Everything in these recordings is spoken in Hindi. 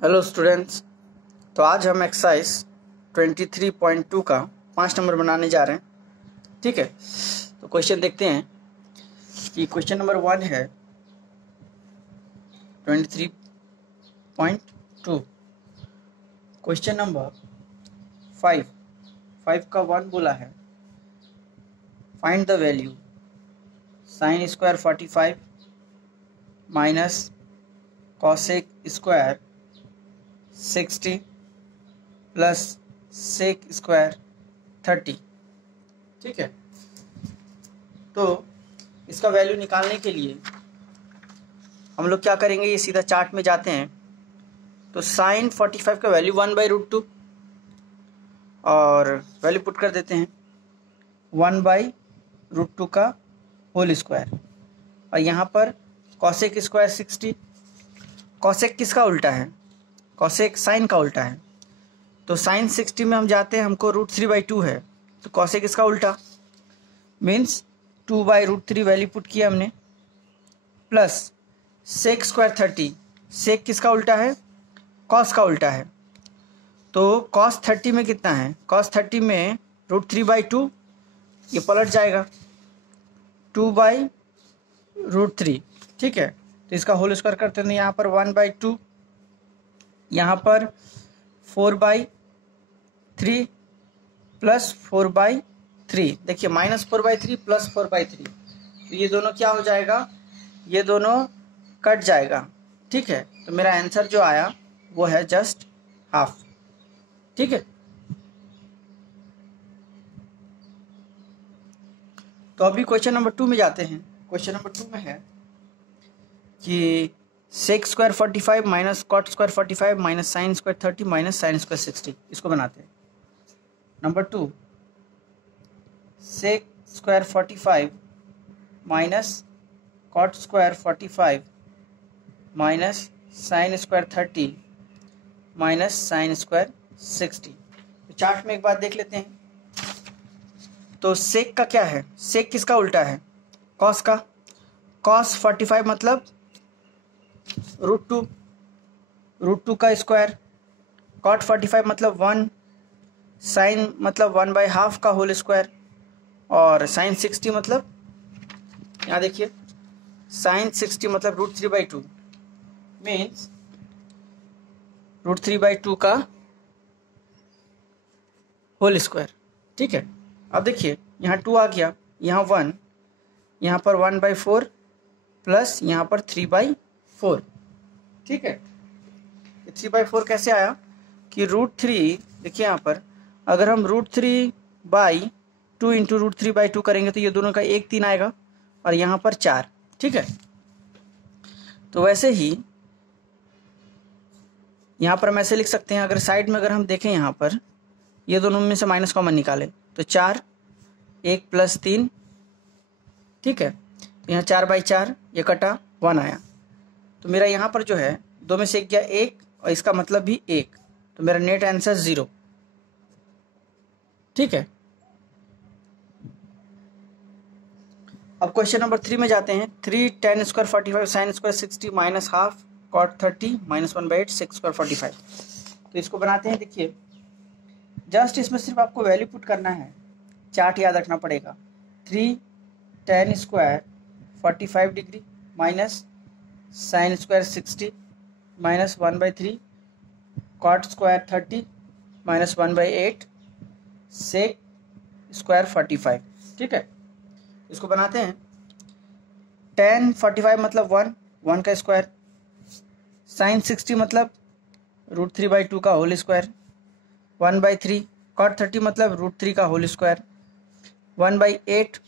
Hello students. तो आज हम एक्सरसाइज 23.2 का 5 नंबर बनाने जा रहे हैं। ठीक है, तो क्वेश्चन देखते हैं कि क्वेश्चन नंबर 1 है 23.2। क्वेश्चन नंबर 5 का 1 बोला है find the value sine square 45 minus cosec square 60 plus sec square 30। ठीक है, तो इसका वैल्यू निकालने के लिए हम लोग क्या करेंगे, ये सीधा चार्ट में जाते हैं। तो साइन 45 का वैल्यू 1/√2 और वैल्यू पुट कर देते हैं 1/√2 का होल स्क्वायर, और यहाँ पर कॉसेक स्क्वायर 60। कॉसेक किसका उल्टा है? कॉसेक साइन का उल्टा है। तो साइन 60 में हम जाते हैं, हमको √3/2 है, तो कॉसेक इसका उल्टा मीन्स 2/√3 वैल्यू पुट किया हमने, प्लस सेक स्क्वायर 30। सेक किसका उल्टा है? कॉस का उल्टा है। तो कॉस 30 में कितना है? कॉस 30 में √3/2, ये पलट जाएगा 2/√3। ठीक है, तो इसका होल स्क्वायर करते हैं, यहाँ पर 1/2, यहाँ पर 4/3 प्लस 4/3। देखिए -4/3 प्लस 4/3, तो ये दोनों क्या हो जाएगा? ये दोनों कट जाएगा। ठीक है, तो मेरा आंसर जो आया वो है जस्ट हाफ। ठीक है, तो अभी क्वेश्चन नंबर 2 में जाते हैं। क्वेश्चन नंबर 2 में है कि sec square 45 minus cot square 45 minus sine square 30 minus sine square 60। इसको बनाते हैं। Number 2, sec square 45 minus cot square 45 minus sine square 30 minus sine square 60। तो चार्ट में एक बात देख लेते हैं। तो सेक का क्या है? सेक किसका उल्टा है? कॉस का। कॉस 45 मतलब √2 का स्क्वायर, कॉट 45 मतलब 1, साइन मतलब 1/2 का होल स्क्वायर, और साइन 60 मतलब, यहाँ देखिए साइन 60 मतलब √3/2 मीन्स √3/2 का होल स्क्वायर। ठीक है, अब देखिए यहाँ 2 आ गया, यहाँ 1, यहाँ पर 1/4 प्लस यहाँ पर 3/4। ठीक है, 3/4 कैसे आया कि √3, देखिए यहाँ पर अगर हम √3/2 इंटू √3/2 करेंगे तो ये दोनों का 1/3 आएगा, और यहाँ पर 4। ठीक है, तो वैसे ही यहाँ पर हम ऐसे लिख सकते हैं, अगर साइड में अगर हम देखें, यहाँ पर ये दोनों में से माइनस कॉमन निकाले तो 4, 1 प्लस 3। ठीक है, तो यहाँ 4/4, ये कटा 1 आया, तो मेरा यहाँ पर जो है 2 में से 1 गया 1, और इसका मतलब भी 1, तो मेरा नेट आंसर 0। ठीक है, अब क्वेश्चन नंबर 3 में जाते हैं। 3 tan square 45 sine square 60 minus half cot 30 minus 1/8 sec square 45। तो इसको बनाते हैं। देखिए जस्ट इसमें सिर्फ आपको वैल्यू पुट करना है, चार्ट याद रखना पड़ेगा। 3 tan square 45 degree minus sine square 60 minus 1/3 cot square 30 minus 1/8 sec square 45। ठीक है, इसको बनाते हैं। tan 45 मतलब 1 का स्क्वायर, साइन 60 मतलब √3/2 का होल स्क्वायर, 1/3 कॉट 30 मतलब √3 का होल स्क्वायर, 1/8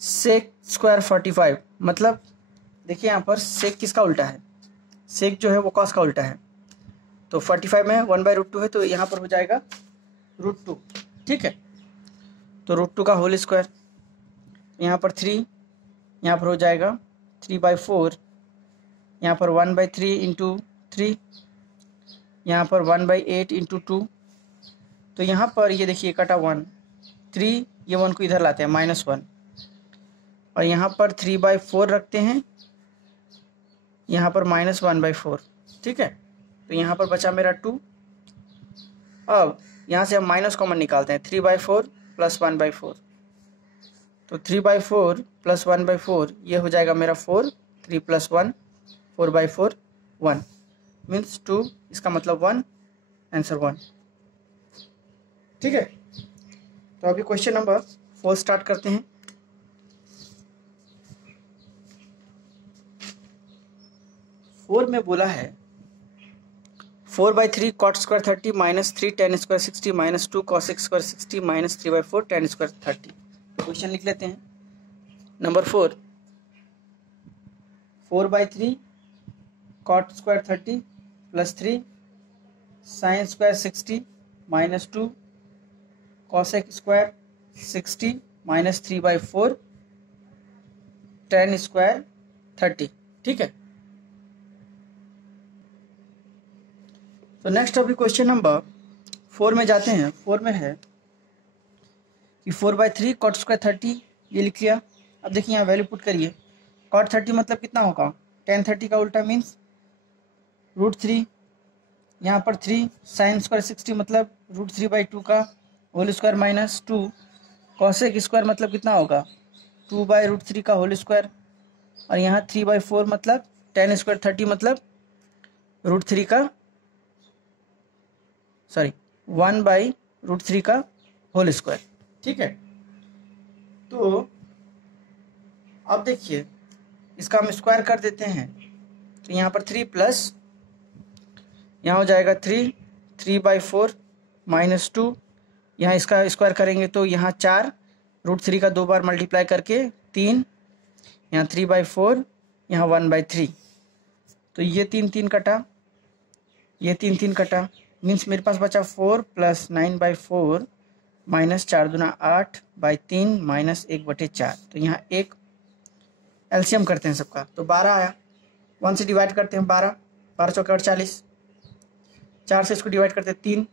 सेक स्क्वायर 45 मतलब, देखिए यहाँ पर सेक किसका उल्टा है? सेक जो है वो कॉस का उल्टा है। तो 45 में 1/√2 है, तो यहाँ पर हो जाएगा √2। ठीक है, तो √2 का होल स्क्वायर, यहाँ पर 3, यहाँ पर हो जाएगा 3/4, यहाँ पर 1/3 इंटू 3, यहाँ पर 1/8 इंटू 2, तो यहाँ पर ये देखिए कटा 1, 3, ये 1 को इधर लाते हैं -1, और यहाँ पर 3/4 रखते हैं, यहाँ पर -1/4। ठीक है। तो यहाँ पर बचा मेरा 2। अब यहाँ से हम माइनस कॉमन निकालते हैं, 3/4 प्लस 1/4। तो 3/4 प्लस 1/4 ये हो जाएगा मेरा 4, 3 प्लस 1 4/4 1 मीन्स 2, इसका मतलब 1, आंसर 1। ठीक है। तो अभी क्वेश्चन नंबर 4 स्टार्ट करते हैं। फोर में बोला है 4/3 cot square 30 minus 3 tan square 60 minus 2 cos square 60 minus 3/4 tan square 30। Question लिख लेते हैं। Number 4, 4/3 cot square 30 plus 3 sin square 60 minus 2 cos square 60 minus 3/4 tan square 30। ठीक है। तो नेक्स्ट अभी क्वेश्चन नंबर 4 में जाते हैं। 4 में है कि 4/3 cot स्क्वायर 30 ये लिख लिया। अब देखिए यहाँ वैल्यू पुट करिए। cot 30 मतलब कितना होगा, tan 30 का उल्टा मीन्स √3। यहाँ पर 3 sin स्क्वायर 60 मतलब √3/2 का whole square minus 2 cosec square मतलब कितना होगा 2/√3 का होल स्क्वायर। और यहाँ 3/4 मतलब tan स्क्वायर 30 मतलब √3 का 1/√3 का होल स्क्वायर। ठीक है। तो अब देखिए इसका हम स्क्वायर कर देते हैं। तो यहाँ पर 3 प्लस यहाँ हो जाएगा 3/4 माइनस 2, यहाँ इसका स्क्वायर करेंगे तो यहाँ 4 √3 का 2 बार मल्टीप्लाई करके 3, यहाँ 3/4 यहाँ 1/3। तो ये 3 कटा, ये 3 कटा मीन्स मेरे पास बचा 4 प्लस 9/4 माइनस 4 दूना 8/3 माइनस 1/4। तो यहाँ एक एलसीएम करते हैं सबका, तो 12 आया। 1 से डिवाइड करते हैं 12, 12 चौके 48, 4 से इसको डिवाइड करते हैं 3,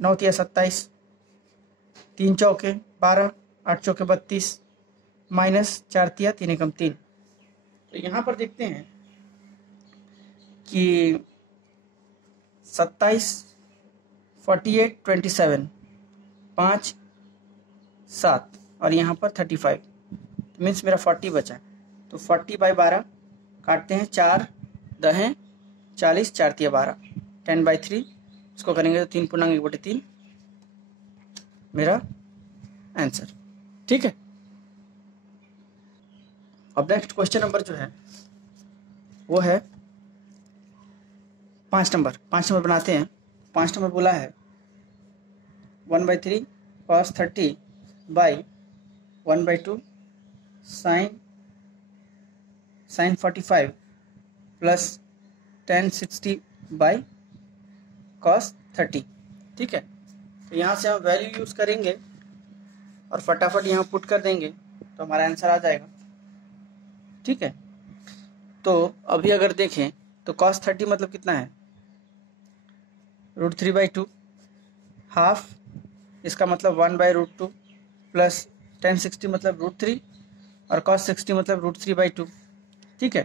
9 तिया 27, 3 चौके 12, 8 चौके 32 माइनस 4 तिया 3 एकम 3। तो यहाँ पर देखते हैं कि 27, 48, 27, 5, 7 और यहाँ पर 35, तो मीन्स मेरा 40 बचा। तो 40/12 काटते हैं, 4 दहें 40, 4 तिया 12, 10/3 इसको करेंगे तो 3 पूर्णांक 1/3 मेरा आंसर। ठीक है। अब नेक्स्ट क्वेश्चन नंबर जो है वो है 5 नंबर। 5 नंबर बनाते हैं। 5 नंबर बोला है 1/3 cos 30 by 1/2 sin 45 plus tan 60 by cos 30। ठीक है। तो यहाँ से हम वैल्यू यूज़ करेंगे और फटाफट यहाँ पुट कर देंगे तो हमारा आंसर आ जाएगा। ठीक है। तो अभी अगर देखें तो cos 30 मतलब कितना है √3/2, हाफ इसका मतलब 1/√2 प्लस tan 60 मतलब √3 और cos 60 मतलब √3/2। ठीक है।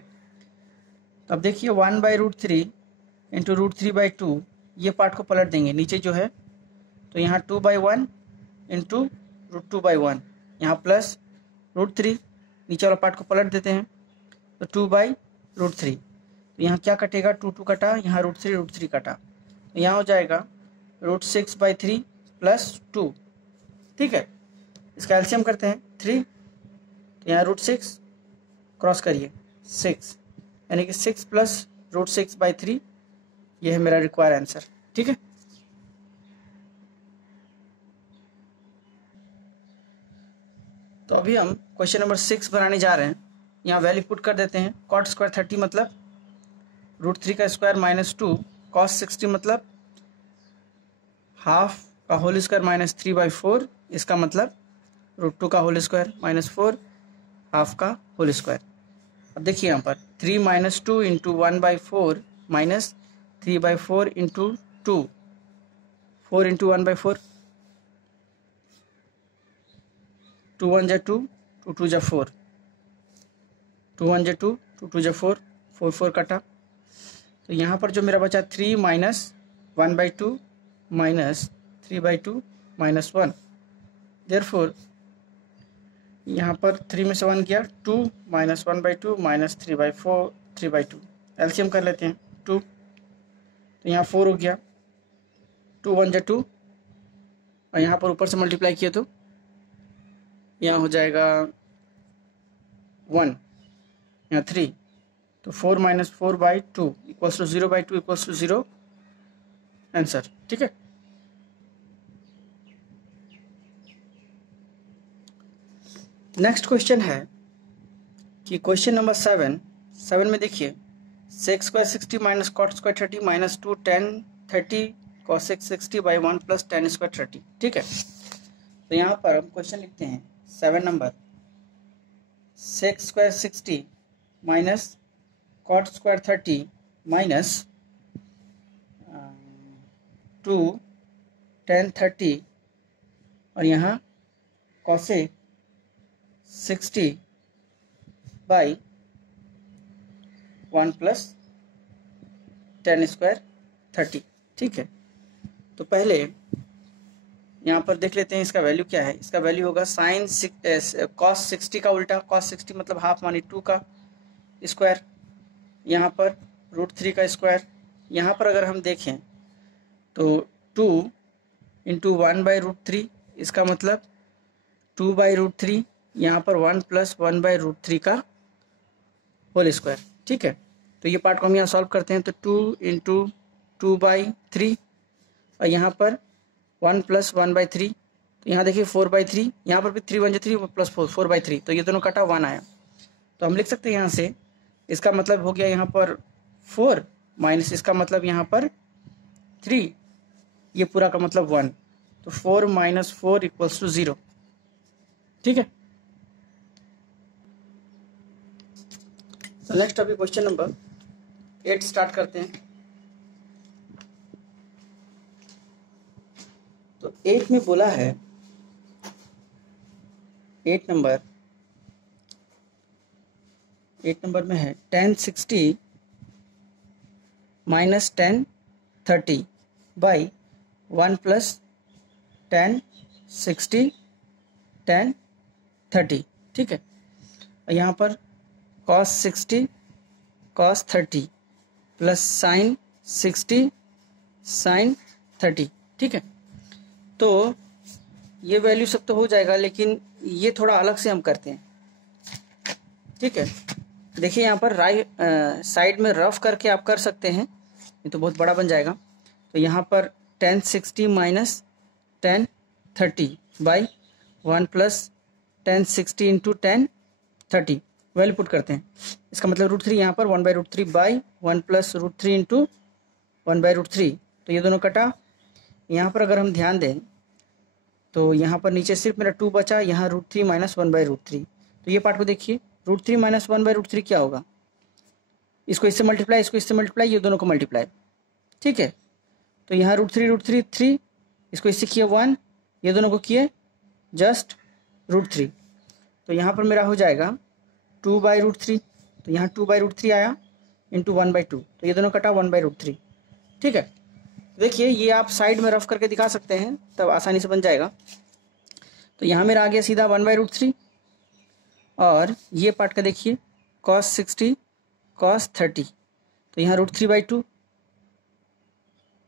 तो अब देखिए 1/√3 इंटू √3/2 ये पार्ट को पलट देंगे नीचे जो है, तो यहाँ 2/1 इंटू √2/1, यहाँ प्लस √3 नीचे वाला पार्ट को पलट देते हैं तो 2/√3। तो यहाँ क्या कटेगा, 2 कटा, यहाँ √3 कटा, तो यहाँ हो जाएगा √6/3 प्लस 2। ठीक है। इसका एलसीएम करते हैं 3, तो यहाँ √6 क्रॉस करिए 6, यानी कि 6 प्लस √6/3 ये है मेरा रिक्वायर्ड आंसर। ठीक है। तो अभी हम क्वेश्चन नंबर 6 बनाने जा रहे हैं। यहाँ वैल्यू पुट कर देते हैं। cot स्क्वायर 30 मतलब √3 का स्क्वायर माइनस 2, cos 60 मतलब हाफ का होल स्क्वायर माइनस 3/4, इसका मतलब √2 का होल स्क्वायर माइनस 4 हाफ का होल स्क्वायर। अब देखिए यहाँ पर 3 minus 2 into 1/4 minus 3/4 into 2, 4 into 1/4, 2 1 जा 2, 2 2 जा 4, 2 1 जा 2, 2 2 जा 4, 4 4 कटा, तो यहाँ पर जो मेरा बचा 3 माइनस 1/2 माइनस 3/2 माइनस 1, देयरफॉर यहाँ पर 3 में से 1 गया, 2 माइनस 1/2 माइनस 3/2। एलसीएम कर लेते हैं 2, तो यहाँ 4 हो गया, 2 1 जा 2, और यहाँ पर ऊपर से मल्टीप्लाई किए तो यहाँ हो जाएगा 1, यहाँ 3, तो 4 minus 4/2 equals to 0/2 equals to 0 answer. ठीक है, नेक्स्ट क्वेश्चन है कि क्वेश्चन नंबर 7 में देखिए sec square 60 minus cot square 30 minus 2 tan 30 cosec 60 by 1 plus tan square 30। ठीक है, तो यहाँ पर हम क्वेश्चन लिखते हैं 7 number, sec square 60 minus cot square 30 minus 2 tan 30 और यहाँ cosec 60 by 1 plus tan square 30। ठीक है, तो पहले यहाँ पर देख लेते हैं इसका वैल्यू क्या है। इसका वैल्यू होगा साइन cos 60 का उल्टा, cos 60 मतलब हाफ मानी 2 का स्क्वायर, यहाँ पर √3 का स्क्वायर। यहाँ पर अगर हम देखें तो 2 इंटू 1/√3, इसका मतलब 2/√3, यहाँ पर 1 प्लस 1/√3 का होल स्क्वायर। ठीक है, तो ये पार्ट को हम यहाँ सॉल्व करते हैं, तो 2 इंटू 2/3 और यहाँ पर 1 प्लस 1/3, तो यहाँ देखिए 4/3, यहाँ पर भी 3 1 3 प्लस 4/3, तो ये दोनों कटा 1 आया। तो हम लिख सकते हैं यहाँ से, इसका मतलब हो गया यहाँ पर 4 माइनस इसका मतलब यहाँ पर 3, ये पूरा का मतलब 1, तो 4 माइनस 4 इक्वल्स टू 0। ठीक है, तो नेक्स्ट अभी क्वेश्चन नंबर 8 स्टार्ट करते हैं। तो 8 में बोला है, 8 नंबर में है tan 60 minus tan 30 by 1 plus tan 60 tan 30। ठीक है, यहाँ पर cos 60 cos 30 plus sine 60 sine 30। ठीक है, तो ये वैल्यू सब तो हो जाएगा, लेकिन ये थोड़ा अलग से हम करते हैं। ठीक है, देखिए यहाँ पर राइट साइड में रफ करके आप कर सकते हैं, ये तो बहुत बड़ा बन जाएगा। तो यहाँ पर tan 60 minus tan 30 by 1 plus tan 60 into tan 30 value put करते हैं। इसका मतलब √3, यहाँ पर 1/√3 बाई 1 प्लस √3 इंटू 1/√3, तो ये दोनों कटा। यहाँ पर अगर हम ध्यान दें तो यहाँ पर नीचे सिर्फ मेरा 2 बचा, यहाँ √3 माइनस 1/√3, तो ये पार्ट को देखिए, √3 माइनस 1/√3 क्या होगा, इसको इससे मल्टीप्लाई, इसको इससे मल्टीप्लाई, ये दोनों को मल्टीप्लाई। ठीक है, तो यहाँ √3 3, इसको इससे किए 1, ये दोनों को किए जस्ट √3, तो यहाँ पर मेरा हो जाएगा 2/√3, तो यहाँ 2/√3 आया इंटू 1/2, तो ये दोनों कटा 1/√3। ठीक है, देखिए ये आप साइड में रफ करके दिखा सकते हैं, तब आसानी से बन जाएगा। तो यहाँ मेरा आ गया सीधा 1/√3, और ये पार्ट का देखिए cos 60 cos 30, तो यहाँ √3/2,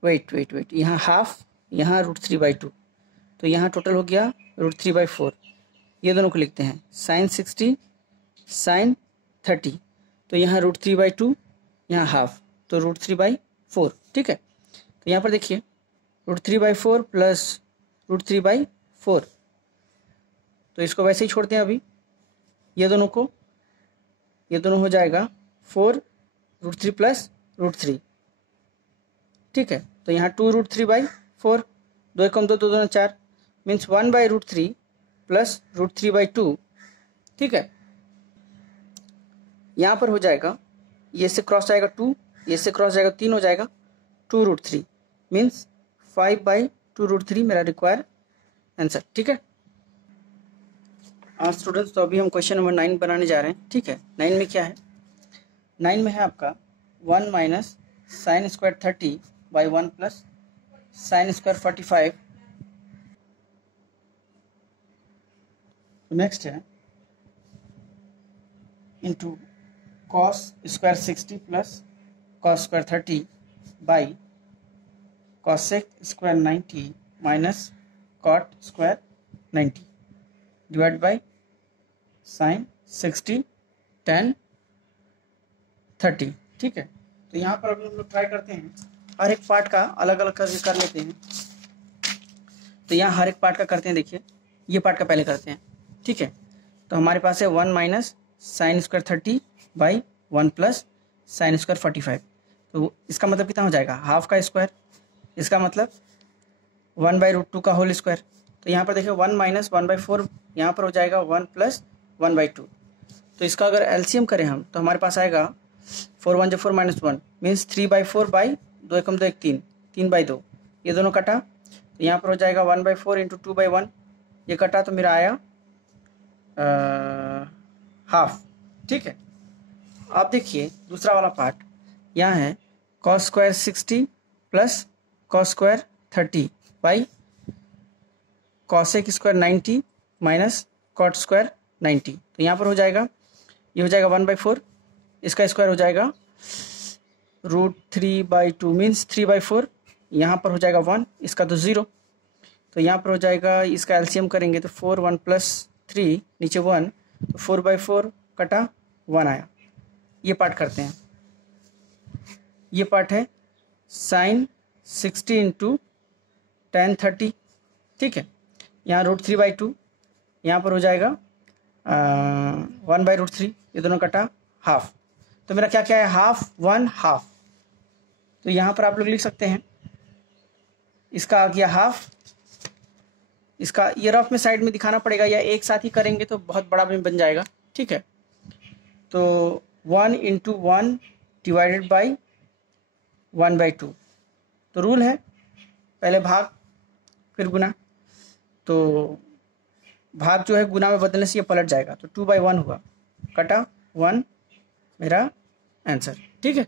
वेट यहाँ हाफ, यहाँ √3/2, तो यहाँ टोटल हो गया √3/4। ये दोनों को लिखते हैं साइन 60 साइन 30, तो यहाँ √3/2, यहाँ हाफ, तो √3/4। ठीक है, तो यहाँ पर देखिए √3/4 प्लस √3/4, तो इसको वैसे ही छोड़ते हैं अभी, ये दोनों को, ये दोनों हो जाएगा 4 √3 प्लस √3। ठीक है, तो यहाँ 2 √3/4, 2 कम 2 2 2 4, मीन्स 1/√3 प्लस √3/2। ठीक है, यहाँ पर हो जाएगा, ये से क्रॉस जाएगा 2, ये से क्रॉस जाएगा 3, हो जाएगा 2 √3, मीन्स 5/2 √3 मेरा रिक्वायर आंसर। ठीक है स्टूडेंट्स, तो अभी हम क्वेश्चन नंबर 9 बनाने जा रहे हैं। ठीक है, 9 में क्या है, 9 में है आपका 1 minus sine square 30 by 1 plus sine square 45। Next है into cos square 60 plus cos square 30 by cosec square 90 minus cot square 90 divide by sine 60 10 30। ठीक है, तो यहाँ पर अभी हम लोग ट्राई करते हैं, हर एक पार्ट का अलग अलग करके कर लेते हैं। तो यहाँ हर एक पार्ट का करते हैं। देखिए ये पार्ट का पहले करते हैं। ठीक है, तो हमारे पास है 1 minus sine square 30 by 1 plus sine square 45। तो इसका मतलब कितना हो जाएगा, हाफ का स्क्वायर, इसका मतलब 1/√2 का होल स्क्वायर। तो यहाँ पर देखिए 1 माइनस 1/4, यहाँ पर हो जाएगा 1 प्लस 1/2। तो इसका अगर एलसीएम करें हम तो हमारे पास आएगा 4 1 4 माइनस 1 मीन्स 3/4 बाई 2 एकम 2 एक 3, 3/2, ये दोनों कटा। तो यहाँ पर हो जाएगा 1/4 इंटू 2/1, ये कटा तो मेरा आया हाफ। ठीक है, अब देखिए दूसरा वाला पार्ट, यहाँ है cos square 60 plus cos square 30 by cosec square 90 minus cot square 90। तो यहाँ पर हो जाएगा, ये हो जाएगा 1/4, इसका स्क्वायर हो जाएगा √3/2 मीन्स 3/4, यहाँ पर हो जाएगा 1, इसका तो 0। तो यहाँ पर हो जाएगा, इसका एलसीएम करेंगे तो 4 1 प्लस 3 नीचे 1, तो 4/4 कटा 1 आया। ये पार्ट करते हैं। ये पार्ट है साइन 60 इंटू tan 30। ठीक है, यहाँ √3/2, यहाँ पर हो जाएगा 1/√3, ये दोनों कटा हाफ। तो मेरा क्या क्या है, हाफ 1 हाफ। तो यहाँ पर आप लोग लिख सकते हैं, इसका आ गया हाफ, इसका ये रफ में साइड में दिखाना पड़ेगा या एक साथ ही करेंगे तो बहुत बड़ा भी बन जाएगा। ठीक है, तो 1 इंटू 1 डिवाइडेड बाई 1/2। तो रूल है पहले भाग फिर गुना, तो भाग जो है गुना में बदलने से ये पलट जाएगा। तो 2/1 हुआ, कटा 1 मेरा आंसर। ठीक है।